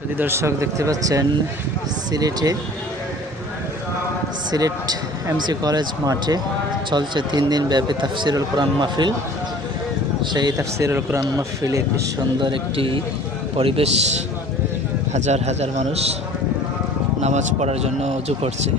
যদি দর্শক দেখতে পাচ্ছেন সিলেট এমসি কলেজ মাঠে চলছে 3 দিন ব্যাপী তাফসিরুল কোরআন মাহফিল। সেই তাফসিরুল কোরআন মাহফিলে কি সুন্দর একটি পরিবেশ, হাজার হাজার মানুষ নামাজ পড়ার জন্য উজু করছে।